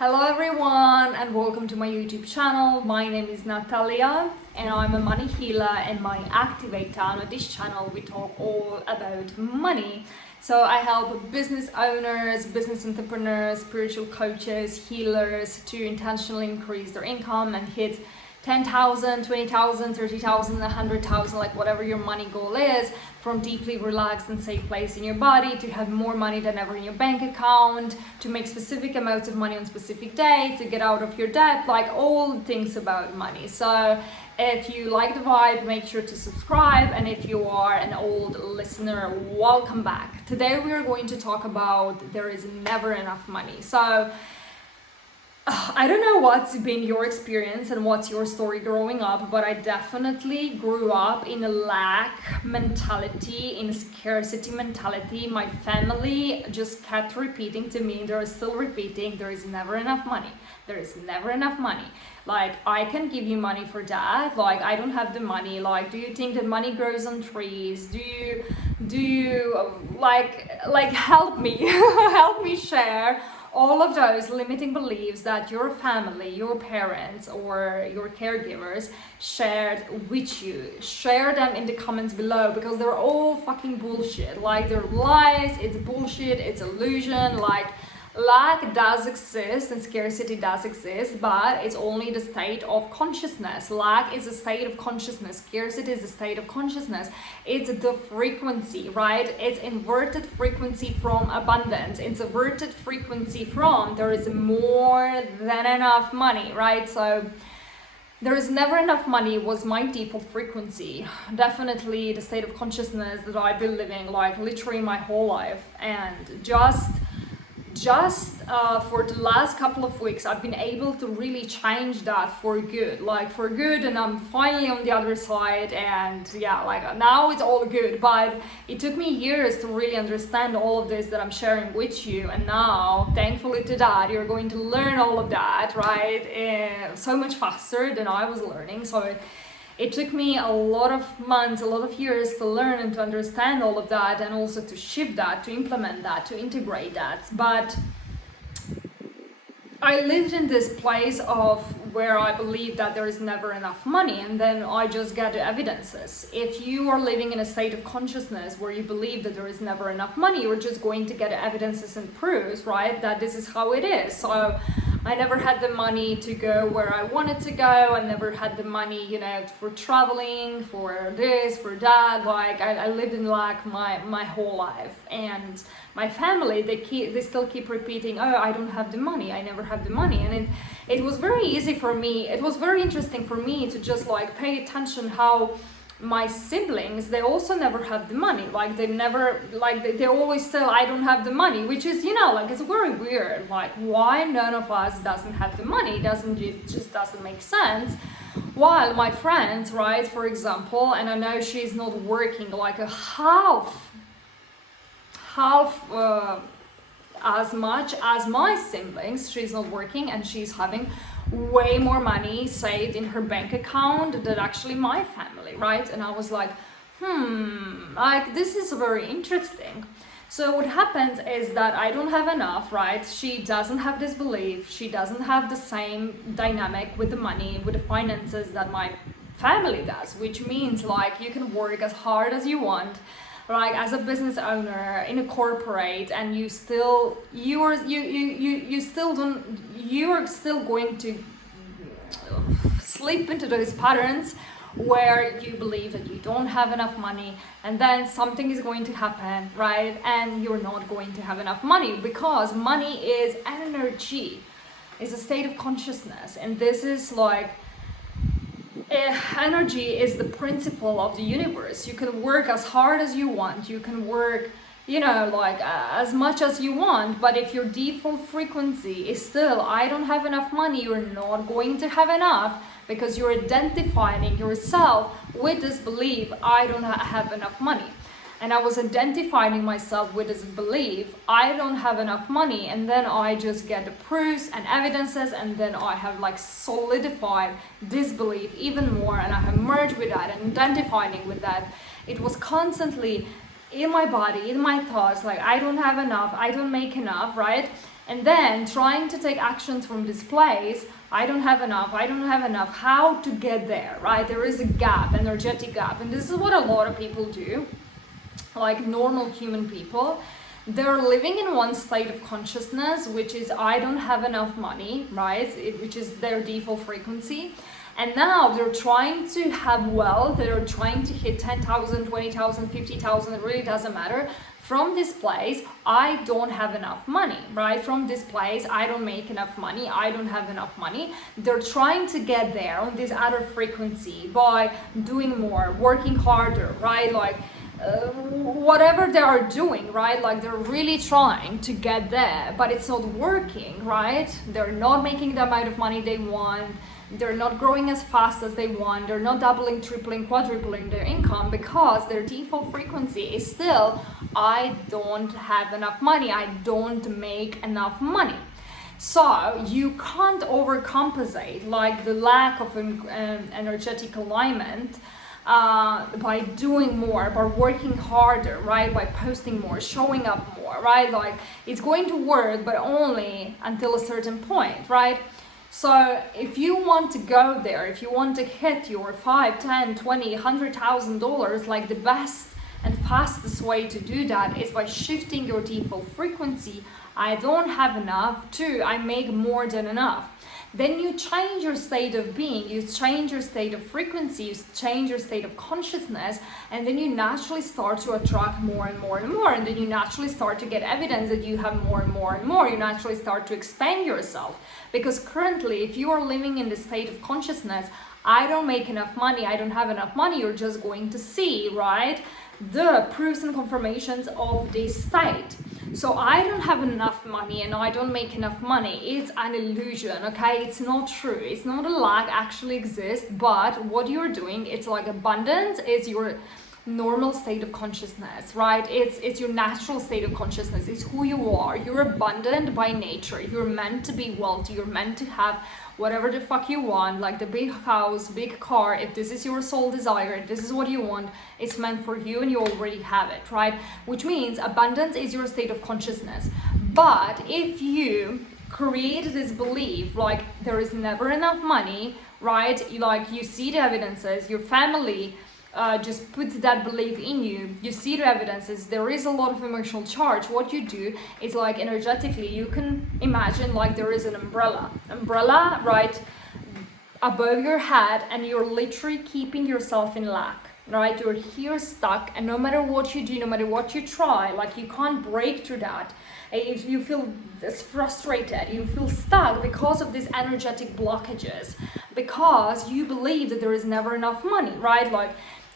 Hello everyone and welcome to my YouTube channel. My name is Natalia and I'm a money healer and money activator. And on this channel we talk all about money. So I help business owners, business entrepreneurs, spiritual coaches, healers to intentionally increase their income and hit 10,000, 20,000, 30,000, 100,000, like whatever your money goal is, from deeply relaxed and safe place in your body to have more money than ever in your bank account, to make specific amounts of money on specific days, to get out of your debt, like all things about money. So if you like the vibe, make sure to subscribe. And if you are an old listener, welcome back. Today we are going to talk about there is never enough money. So I don't know what's been your experience and what's your story growing up, but I definitely grew up in a lack mentality, in a scarcity mentality. My family just kept repeating to me, they're still repeating, there is never enough money. There is never enough money. Like, I can give you money for that. Like, I don't have the money. Like, do you think that money grows on trees? Do you like help me, help me share all of those limiting beliefs that your family, your parents, or your caregivers shared with you. Share them in the comments below because they're all fucking bullshit. Like, they're lies, it's bullshit, it's illusion. Like, lack does exist and scarcity does exist, but it's only the state of consciousness. Lack is a state of consciousness. Scarcity is a state of consciousness. It's the frequency, right? It's inverted frequency from abundance. It's inverted frequency from there is more than enough money, right? So there is never enough money was my default frequency. Definitely the state of consciousness that I've been living like literally my whole life. And just for the last couple of weeks I've been able to really change that for good, and I'm finally on the other side, and yeah, like now it's all good. But it took me years to really understand all of this that I'm sharing with you, and now thankfully to that you're going to learn all of that, right, so much faster than I was learning. So it took me a lot of months, a lot of years to learn and to understand all of that, and also to shift that, to implement that, to integrate that. But I lived in this place of where I believe that there is never enough money, and then I just get the evidences. If you are living in a state of consciousness where you believe that there is never enough money, you're just going to get evidences and proofs, right, that this is how it is. So I never had the money to go where I wanted to go. I never had the money, for traveling, for this, for that. Like, I lived in lack my whole life. And my family, they still keep repeating, oh, I don't have the money. I never have the money. And it was very easy for me. It was very interesting for me to just like pay attention how my siblings, they also never have the money. Like, they always say I don't have the money, which is, like, it's very weird. Like, why none of us doesn't have the money? It just doesn't make sense. While my friends, right, for example, and I know she's not working like a half as much as my siblings, she's not working and she's having way more money saved in her bank account than actually my family, right? And I was like, like, this is very interesting. So what happens is that I don't have enough, right? She doesn't have this belief. She doesn't have the same dynamic with the money, with the finances that my family does, which means like you can work as hard as you want, like as a business owner in a corporate, and you are still going to slip into those patterns where you believe that you don't have enough money, and then something is going to happen, right, and you're not going to have enough money, because money is energy, is a state of consciousness. And this is like energy is the principle of the universe. You can work as hard as you want, you can work as much as you want, but if your default frequency is still I don't have enough money, you're not going to have enough, because you're identifying yourself with this belief I don't have enough money. And I was identifying myself with this belief I don't have enough money, and then I just get the proofs and evidences, and then I have like solidified this belief even more, and I have merged with that and identifying with that. It was constantly in my body, in my thoughts, like I don't have enough, I don't make enough, right? and then trying to take actions from this place. I don't have enough, how to get there, right? There is a gap, energetic gap, and this is what a lot of people do, like normal human people. They're living in one state of consciousness, which is I don't have enough money, right? Which is their default frequency. And now they're trying to have wealth, they're trying to hit 10,000, 20,000, 50,000, it really doesn't matter. From this place, I don't have enough money, right? From this place, I don't make enough money, I don't have enough money. They're trying to get there on this other frequency by doing more, working harder, right? Like, whatever they are doing, right? Like they're really trying to get there, but it's not working, right? They're not making the amount of money they want. They're not growing as fast as they want. They're not doubling, tripling, quadrupling their income because their default frequency is still, I don't have enough money. I don't make enough money. So you can't overcompensate like the lack of energetic alignment by doing more, by working harder, right? By posting more, showing up more, right? Like it's going to work, but only until a certain point, right? So if you want to go there, if you want to hit your $5, $10, $20, $100,000, like the best and fastest way to do that is by shifting your default frequency. I don't have enough to I make more than enough. Then you change your state of being, you change your state of frequency, you change your state of consciousness, and then you naturally start to attract more and more and more, and then you naturally start to get evidence that you have more and more and more. You naturally start to expand yourself, because currently if you are living in the state of consciousness, I don't make enough money, I don't have enough money, you're just going to see, right, the proofs and confirmations of this state. So I don't have enough money and I don't make enough money. It's an illusion, okay? It's not true. It's not a lack actually exists, but what you're doing, it's like abundance is your normal state of consciousness, right? It's your natural state of consciousness. It's who you are. You're abundant by nature. You're meant to be wealthy. You're meant to have whatever the fuck you want, like the big house, big car. If this is your soul desire, if this is what you want, it's meant for you and you already have it, right? Which means abundance is your state of consciousness. But if you create this belief like there is never enough money, right? Like you see the evidences, your family just puts that belief in you, you see the evidences, there is a lot of emotional charge. What you do is like energetically, you can imagine like there is an umbrella, right, above your head, and you're literally keeping yourself in lack, right? You're here stuck, and no matter what you do, no matter what you try, like you can't break through that. If you feel frustrated, you feel stuck because of these energetic blockages, because you believe that there is never enough money, right? Like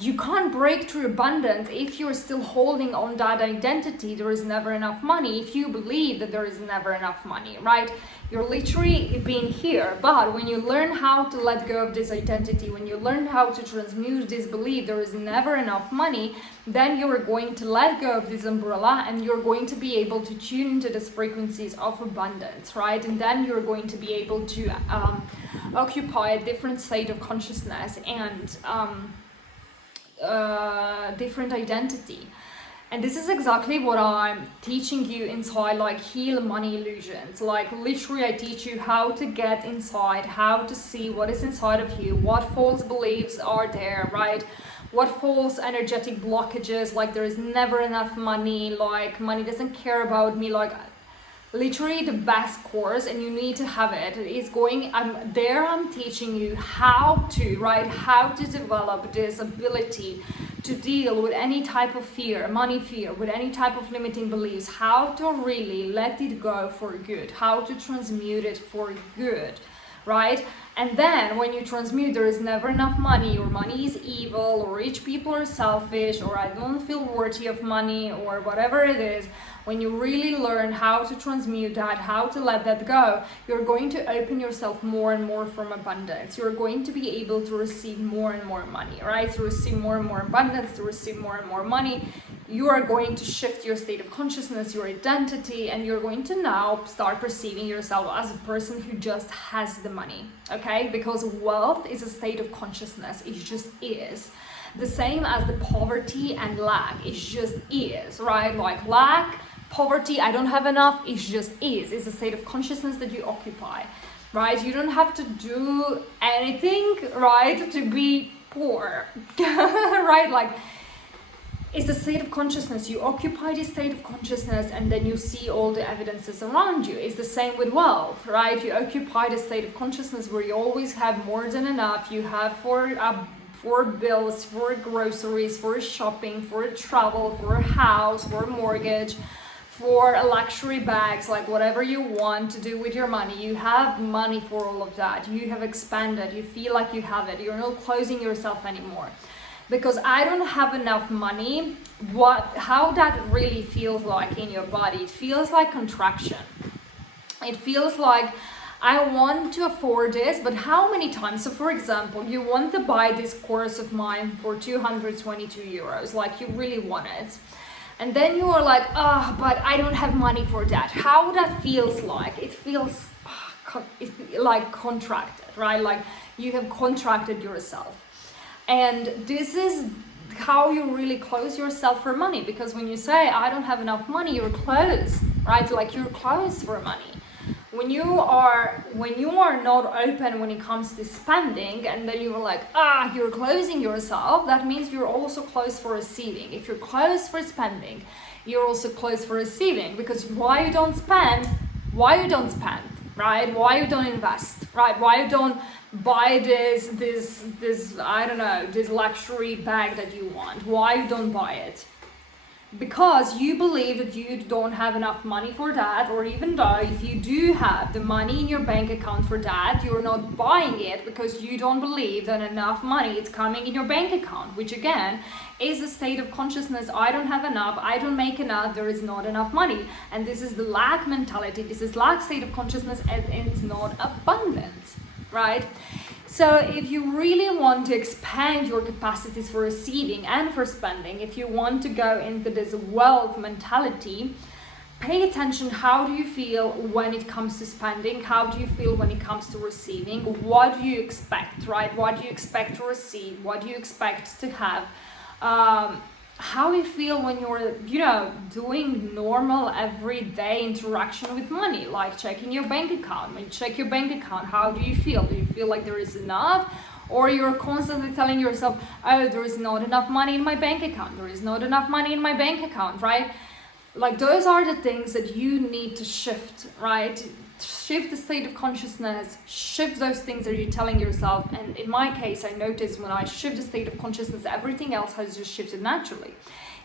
you can't break through abundance if you're still holding on that identity, there is never enough money, if you believe that there is never enough money, right? You're literally being here. But when you learn how to let go of this identity, when you learn how to transmute this belief, there is never enough money, then you're going to let go of this umbrella and you're going to be able to tune into these frequencies of abundance, right? And then you're going to be able to occupy a different state of consciousness and different identity. And this is exactly what I'm teaching you inside, like Heal Money Illusions. Like literally I teach you how to get inside, how to see what is inside of you, what false beliefs are there, right? What false energetic blockages, like there is never enough money, like money doesn't care about me, like literally the best course, and you need to have it. It's going, I'm teaching you how to, right, how to develop this ability to deal with any type of fear, money fear, with any type of limiting beliefs, how to really let it go for good, how to transmute it for good, right? And then when you transmute, there is never enough money, or money is evil, or rich people are selfish, or I don't feel worthy of money, or whatever it is. When you really learn how to transmute that, how to let that go, you're going to open yourself more and more from abundance. You're going to be able to receive more and more money, right? To receive more and more abundance, to receive more and more money. You are going to shift your state of consciousness, your identity, and you're going to now start perceiving yourself as a person who just has the money, okay? Because wealth is a state of consciousness. It just is. The same as the poverty and lack. It just is, right? Like lack poverty, I don't have enough, it just is. It's a state of consciousness that you occupy, right? You don't have to do anything, right, to be poor, right? Like, it's a state of consciousness. You occupy this state of consciousness, and then you see all the evidences around you. It's the same with wealth, right? You occupy the state of consciousness where you always have more than enough. You have for bills, for groceries, for shopping, for travel, for a house, for a mortgage, for a luxury bags, like whatever you want to do with your money. You have money for all of that. You have expanded. You feel like you have it. You're not closing yourself anymore. Because I don't have enough money, how that really feels like in your body, it feels like contraction. It feels like I want to afford this, but how many times? So for example, you want to buy this course of mine for 222 euros, like you really want it. And then you are like, but I don't have money for that. How that feels like? It feels like contracted, right? Like you have contracted yourself. And this is how you really close yourself for money, because when you say, I don't have enough money, you're closed, right? Like you're closed for money. When you are not open when it comes to spending, and then you're like, you're closing yourself, that means you're also closed for receiving. If you're closed for spending, you're also closed for receiving, because why you don't spend, right? Why you don't invest, right? Why you don't buy this I don't know, this luxury bag that you want? Why you don't buy it? Because you believe that you don't have enough money for that, or even though if you do have the money in your bank account for that, you're not buying it because you don't believe that enough money is coming in your bank account, which again is a state of consciousness. I don't have enough, I don't make enough, there is not enough money. And this is the lack mentality, this is lack state of consciousness, and it's not abundance, right? So if you really want to expand your capacities for receiving and for spending, if you want to go into this wealth mentality, pay attention. How do you feel when it comes to spending? How do you feel when it comes to receiving? What do you expect, right? What do you expect to receive? What do you expect to have? How you feel when you're, doing normal everyday interaction with money, like checking your bank account. When you check your bank account, how do you feel? Do you feel like there is enough? Or you're constantly telling yourself, there is not enough money in my bank account. There is not enough money in my bank account, right? Like those are the things that you need to shift, right? Shift the state of consciousness, shift those things that you're telling yourself. And in my case, I noticed when I shift the state of consciousness, everything else has just shifted naturally.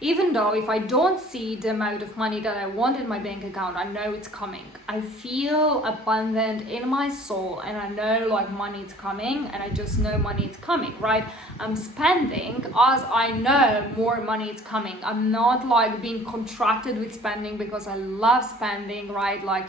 Even though if I don't see the amount of money that I want in my bank account, I know it's coming. I feel abundant in my soul, and I know like money is coming, and I just know money is coming, right? I'm spending as I know more money is coming. I'm not like being contracted with spending because I love spending, right? Like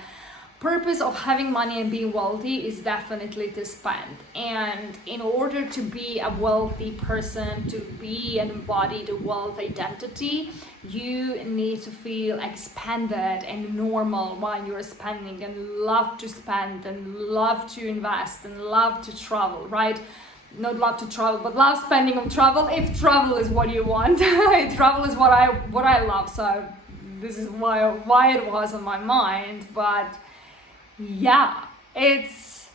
purpose of having money and being wealthy is definitely to spend. And in order to be a wealthy person, to be and embody the wealth identity, you need to feel expanded and normal while you're spending, and love to spend and love to invest and love to travel, right? Not love to travel, but love spending on travel, if travel is what you want. Travel is what I love, so this is why it was on my mind. But yeah, it's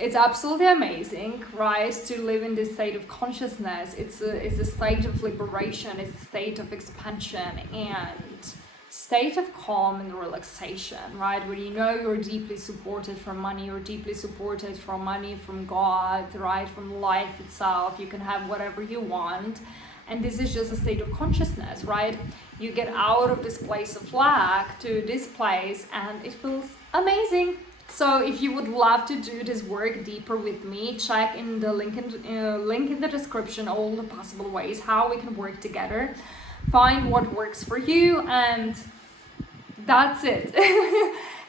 absolutely amazing, right, to live in this state of consciousness. It's a state of liberation, it's a state of expansion and state of calm and relaxation, right, where you know you're deeply supported from money, you're deeply supported from money, from God, right, from life itself. You can have whatever you want. And this is just a state of consciousness, right? You get out of this place of lack to this place, and it feels amazing. So if you would love to do this work deeper with me, check in the link in the description all the possible ways how we can work together. Find what works for you, and that's it.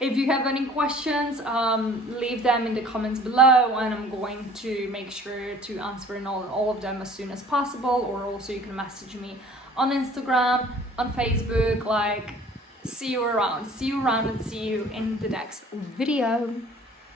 If you have any questions, leave them in the comments below, and I'm going to make sure to answer all of them as soon as possible. Or also you can message me on Instagram, on Facebook. Like, see you around and see you in the next video.